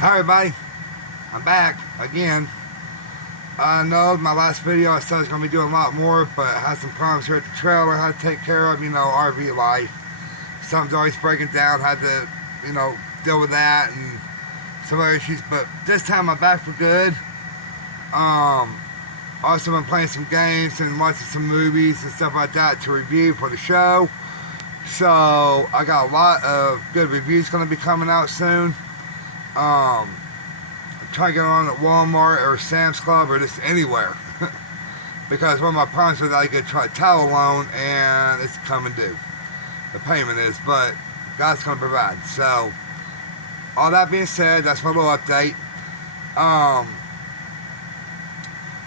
Hi everybody, I'm back again. I know my last video I said I was going to be doing a lot more, but I had some problems here at the trailer, had to take care of, RV life. Something's always breaking down, had to, deal with that and some other issues, but this time I'm back for good. Also been playing some games and watching some movies and stuff like that to review for the show. So I got a lot of good reviews going to be coming out soon. Try to get on at Walmart or Sam's Club or just anywhere. Because one of my problems with I get a title loan and it's coming due. The payment is, but God's going to provide. So, all that being said, that's my little update.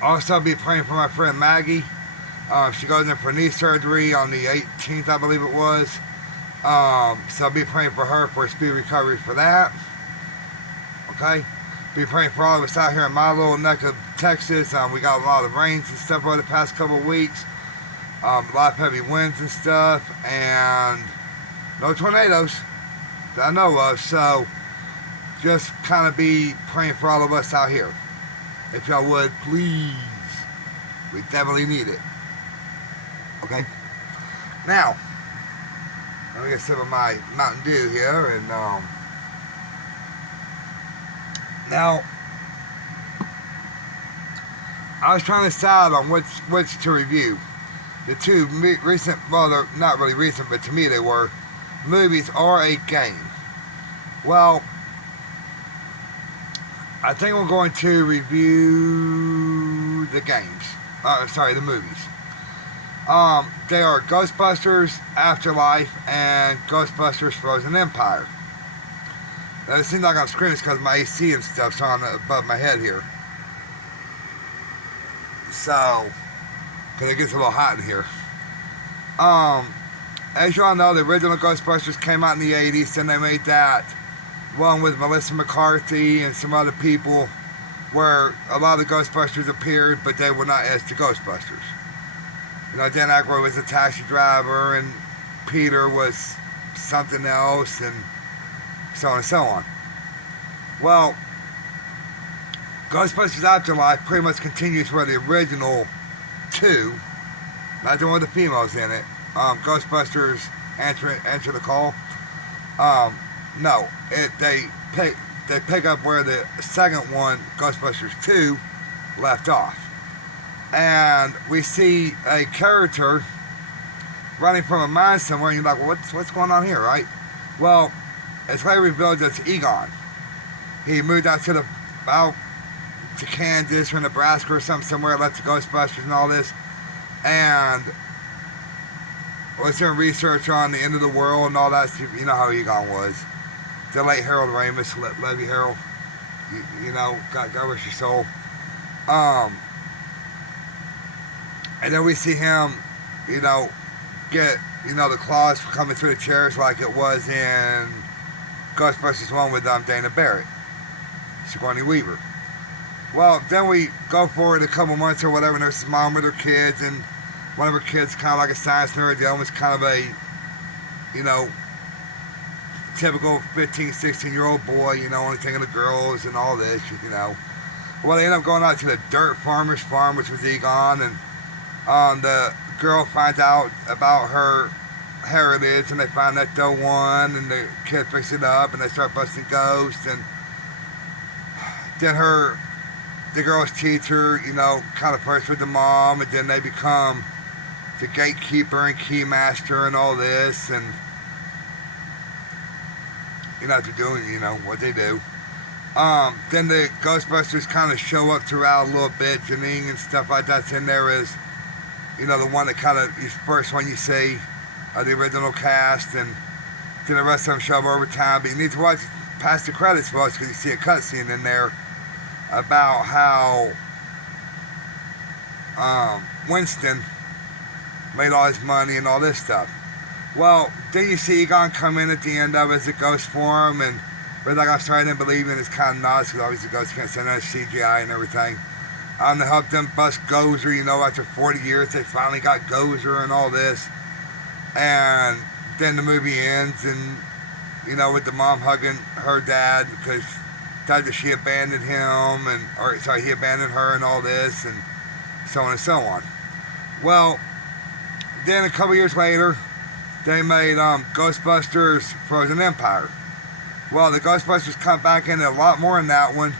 Also, I'll be praying for my friend Maggie. She goes in for knee surgery on the 18th, I believe it was. So I'll be praying for her for a speedy recovery for that. Okay? Be praying for all of us out here in my little neck of Texas. We got a lot of rains and stuff over the past couple of weeks. A lot of heavy winds and stuff. And no tornadoes that I know of. So just kind of be praying for all of us out here. If y'all would, please. We definitely need it. Okay? Now, let me get some of my Mountain Dew here. And, now, I was trying to decide on which to review. The two recent, well, they're not really recent, but to me they were, movies or a game. Well, I think we're going to review the games. The movies. They are Ghostbusters Afterlife and Ghostbusters Frozen Empire. Now, it seems like I'm screaming because my AC and stuff's on above my head here. So, because it gets a little hot in here. As you all know, the original Ghostbusters came out in the 80s, and they made that one with Melissa McCarthy and some other people where a lot of the Ghostbusters appeared, but they were not as the Ghostbusters. Dan Aykroyd was a taxi driver, and Peter was something else, and so on and so on. Well, Ghostbusters Afterlife pretty much continues where the original two, not the one with the females in it, Ghostbusters Answer the Call. They pick up where the second one, Ghostbusters 2, left off. And we see a character running from a mine somewhere, and you're like, well, what's going on here, right? Well, it's later revealed that it's Egon. He moved out to Kansas or Nebraska or somewhere, left the Ghostbusters and all this, and was doing research on the end of the world and all that. You know how Egon was. The late Harold Ramis, Levy Harold, God rest your soul. And then we see him, get, the claws coming through the chairs like it was in Ghostbusters 1 with Dana Barrett, Sigourney Weaver. Well, then we go forward a couple months or whatever, and there's his mom with her kids, and one of her kids kind of like a science nerd, the other one's kind of a, typical 15, 16-year-old boy, only thinking of girls and all this, Well, they end up going out to the dirt farmer's farm, which was Egon, and the girl finds out about her heritage, and they find that the one, and the kid picks it up, and they start busting ghosts, and then the girl's teacher, kind of first with the mom, and then they become the gatekeeper and keymaster and all this, and they're doing, what they do. Then the Ghostbusters kind of show up throughout a little bit. Janine and stuff like that's in there is, the one that kind of, the first one you see, the original cast, and then the rest of them show up over time. But you need to watch past the credits for us because you see a cutscene in there about how Winston made all his money and all this stuff. Well, then you see Egon come in at the end of it as a ghost form, and but like I'm starting to believe in, it's kind of nuts because obviously ghosts can't send out CGI and everything. To help them bust Gozer, after 40 years they finally got Gozer and all this. And then the movie ends, and with the mom hugging her dad because thought that she abandoned him, he abandoned her and all this, and so on and so on. Well, then a couple years later, they made Ghostbusters Frozen Empire. Well, the Ghostbusters come back in a lot more in that one.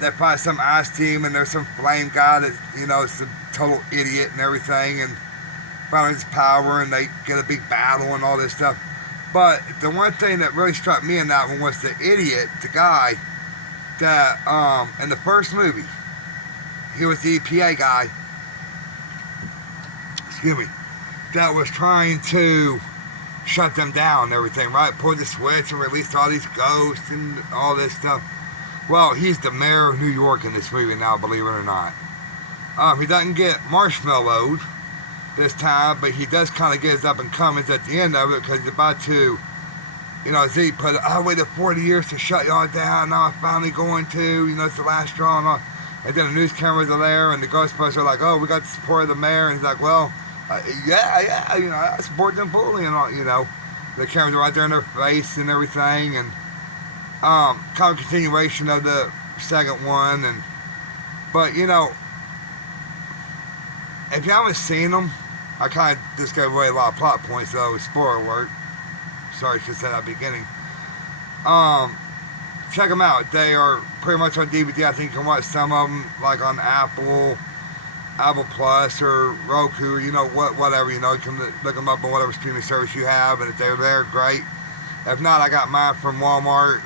They probably some ice team, and there's some flame guy that, is a total idiot and everything, and finally his power, and they get a big battle and all this stuff. But the one thing that really struck me in that one was the idiot, the guy, that in the first movie, he was the EPA guy, excuse me, that was trying to shut them down and everything, right? Pulled the switch and released all these ghosts and all this stuff. Well, he's the mayor of New York in this movie now, believe it or not. He doesn't get marshmallowed this time, but he does kind of get his up and comings at the end of it, because he's about to, Zeke put, I waited 40 years to shut y'all down, now I'm finally going to, it's the last straw and all. And then the news cameras are there, and the Ghostbusters are like, oh, we got the support of the mayor, and he's like, well, yeah, I support them fully and all, The cameras are right there in their face and everything, and kind of a continuation of the second one, but if you haven't seen them, I kind of just gave away a lot of plot points, so spoiler alert. Sorry, I should say that at the beginning. Check them out. They are pretty much on DVD. I think you can watch some of them like on Apple Plus or Roku, whatever. You can look them up on whatever streaming service you have, and if they're there, great. If not, I got mine from Walmart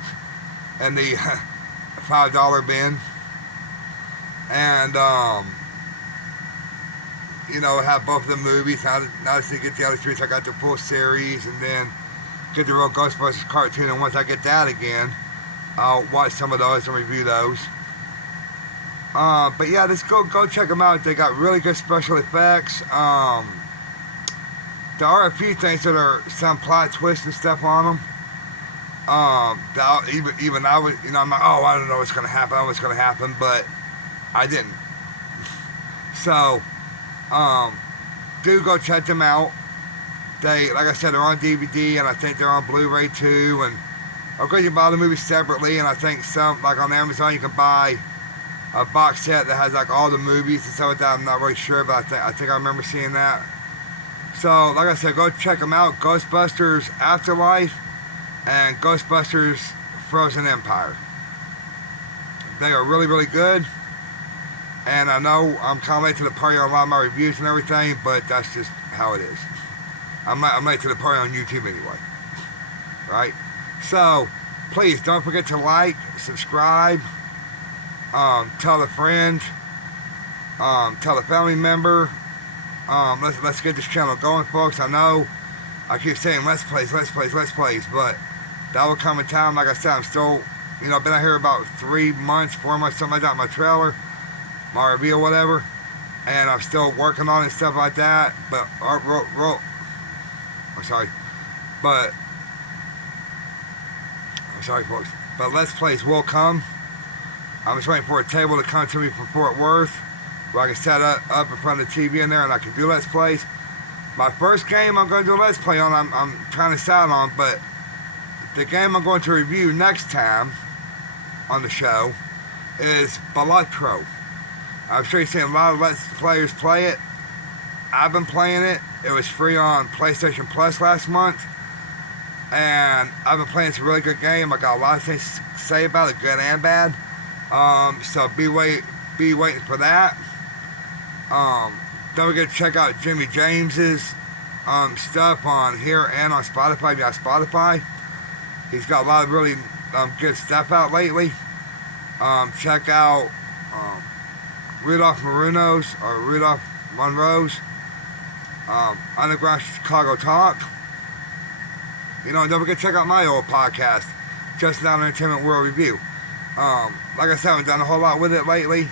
and the $5 bin, and have both of the movies. Now that I get the other three, so I got the full series, and then get the real Ghostbusters cartoon. And once I get that again, I'll watch some of those and review those. But yeah, let's go check them out. They got really good special effects. There are a few things that are some plot twists and stuff on them. Even I was, I'm like, oh, I don't know what's gonna happen, but I didn't. So, do go check them out. They, like I said, they're on DVD, and I think they're on Blu-ray too. And of course, you buy the movies separately, and I think some, like on Amazon, you can buy a box set that has like all the movies and stuff like that. I'm not really sure, but I think I remember seeing that. So, like I said, go check them out. Ghostbusters Afterlife and Ghostbusters Frozen Empire. They are really, really good. And I know I'm kind of late to the party on a lot of my reviews and everything, but that's just how it is. I'm late to the party on YouTube anyway. Right? So, please don't forget to like, subscribe, tell a friend, tell a family member. Let's get this channel going, folks. I know I keep saying let's plays, but that will come in time. Like I said, I'm still, been out here about 3 months, 4 months, something like that, my trailer, my review or whatever, and I'm still working on it and stuff like that, but, I'm sorry, folks, but Let's Plays will come. I'm just waiting for a table to come to me from Fort Worth, where I can set up in front of the TV in there, and I can do Let's Plays. My first game I'm going to do a Let's Play on, I'm trying to decide on, but the game I'm going to review next time on the show is Balatro. I'm sure you've seen a lot of Let's Players play it. I've been playing it. It was free on PlayStation Plus last month, and I've been playing. It's a really good game. I got a lot of things to say about it, good and bad. So be waiting for that. Don't forget to check out Jimmy James's stuff on here and on Spotify. If you got Spotify, he's got a lot of really good stuff out lately. Check out Rudolph Monroe's Underground Chicago Talk. Don't forget to check out my old podcast, Just Now Entertainment World Review. Like I said, I haven't done a whole lot with it lately,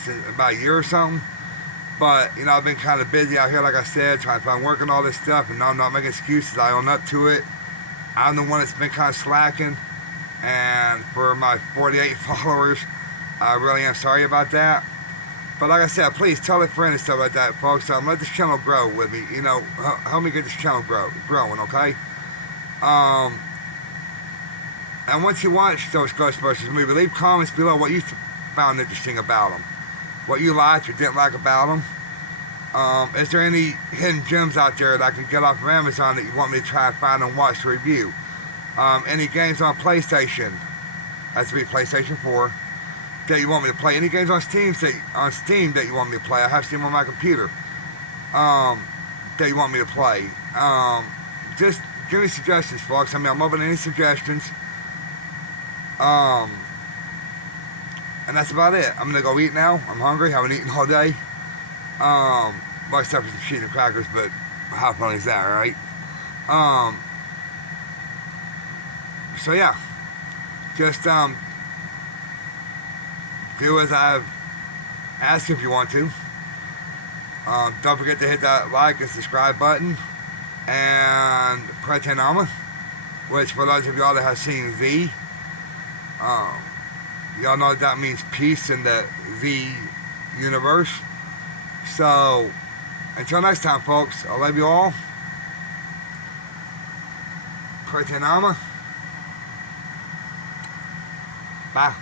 since about a year or something. But, I've been kind of busy out here, like I said, trying to find work and all this stuff, and now I'm not making excuses. I own up to it. I'm the one that's been kind of slacking, and for my 48 followers, I really am sorry about that. But like I said, please tell a friend and stuff like that, folks. Let this channel grow with me. Help me get this channel growing, okay? And once you watch those Ghostbusters movies, leave comments below what you found interesting about them. What you liked or didn't like about them. Is there any hidden gems out there that I can get off of Amazon that you want me to try and find and watch to review? Any games on PlayStation, has to be PlayStation 4, that you want me to play? Any games on Steam that you want me to play? I have Steam on my computer. That you want me to play. Just give me suggestions, folks. I mean, I'm open to any suggestions. And that's about it. I'm gonna go eat now. I'm hungry. Haven't eaten all day. Well, except for some cheese and crackers, but how funny is that, right? So yeah, just do as I've asked if you want to. Don't forget to hit that like and subscribe button and Pratanama, which for those of y'all that have seen V, y'all know that means peace in the V universe. So until next time, folks, I love you all. Pratanama. Bye.